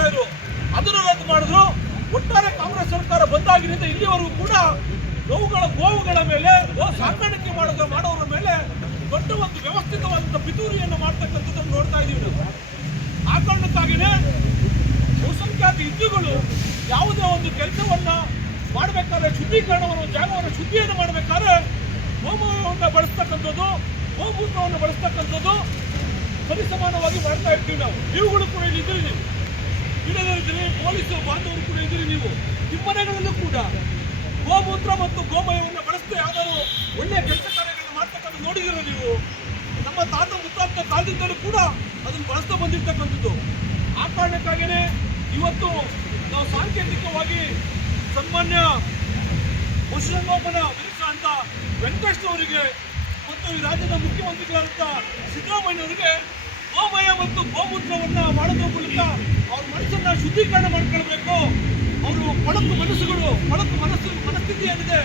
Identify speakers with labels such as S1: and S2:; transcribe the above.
S1: ಮಾಡ್ತಾ ಇದ್ರು. ಅದನ್ನು ರದ್ದು ಮಾಡಿದ್ರು. ಒಟ್ಟಾರೆ ಕಾಂಗ್ರೆಸ್ ಸರ್ಕಾರ ಬಂದಾಗಿನಿಂದ ಇಲ್ಲಿವರೆಗೂ ಕೂಡ ಗೋವುಗಳ ಗೋವುಗಳ ಮೇಲೆ ಸಾಕಾಣಿಕೆ ಮಾಡೋದ್ರ ಮಾಡೋರ ಮೇಲೆ ದೊಡ್ಡ ಒಂದು ವ್ಯವಸ್ಥಿತವಾದಂಥ ಪಿತೂರಿಯನ್ನು ಮಾಡ್ತಕ್ಕಂಥದ್ದನ್ನು ನೋಡ್ತಾ ಇದೀವಿ ನಾವು. ಆ ಕಾರಣಕ್ಕಾಗಿನೇ ಬಹುಸಂಖ್ಯಾತ ಹಿಂದೂಗಳು ಯಾವುದೇ ಒಂದು ಕೆಲಸವನ್ನ ಮಾಡಬೇಕಾದ್ರೆ, ಶುದ್ಧೀಕರಣವನ್ನು, ಜಾಗವನ್ನು ಶುದ್ಧಿಯನ್ನು ಮಾಡಬೇಕಾದ್ರೆ ಗೋಮೂತ್ರವನ್ನು ಬಳಸ್ತಕ್ಕಂಥದ್ದು ಗೋಮೂತ್ರವನ್ನು ಬಳಸ್ತಕ್ಕಂಥದ್ದು ಸರಿಸಮಾನವಾಗಿ ಮಾಡ್ತಾ ಇರ್ತೀವಿ ನಾವು. ನೀವುಗಳು ಕೂಡ ಇಲ್ಲಿ ಇದ್ದೀವಿ ಇಲ್ಲದಿದ್ದರೆ ಪೊಲೀಸರು ಬಾಂಧವರು ಕೂಡ ಇದ್ದೀರಿ ನೀವು. ನಿಮ್ಮ ಮನೆಗಳಲ್ಲೂ ಕೂಡ ಗೋಮೂತ್ರ ಮತ್ತು ಗೋಮಯವನ್ನು ಬಳಸದೆ ಯಾವ್ದಾದ್ರು ಒಳ್ಳೆಯ ಕೆಲಸ ಕಾರ್ಯಗಳನ್ನು ಮಾಡ್ತಕ್ಕಂಥ ನೋಡಿದಿರ ನೀವು? ನಮ್ಮ ತಾತ ಮುತ್ತಾತ ಕಾಲದಿಂದಲೂ ಕೂಡ ಅದನ್ನು ಬಳಸ್ತಾ ಬಂದಿರ್ತಕ್ಕಂಥದ್ದು. ಆ ಕಾರಣಕ್ಕಾಗಿಯೇ ಇವತ್ತು ನಾವು ಸಾಂಕೇತಿಕವಾಗಿ ಸನ್ಮಾನ್ಯ ಪಶುಸಂಗೋಪನಾ ವಿರುದ್ಧ ಅಂತ ವೆಂಕಟೇಶ್ ಅವರಿಗೆ ಮತ್ತು ಈ ರಾಜ್ಯದ ಮುಖ್ಯಮಂತ್ರಿಗಳಾದಂಥ ಸಿದ್ದರಾಮಯ್ಯನವರಿಗೆ ಗೋಮಯ ಮತ್ತು ಗೋಮೂತ್ರವನ್ನು ಮಾಡೋದ್ರ ಮೂಲಕ ಶುದ್ಧೀಕರಣ ಮಾಡ್ಕೊಳ್ಬೇಕು. ಅವರು ಕೊಳಕು ಮನಸ್ಸುಗಳು ಕೊಳಕು ಮನಸ್ಸು ಮನಸ್ಥಿತಿ ಏನಿದೆ?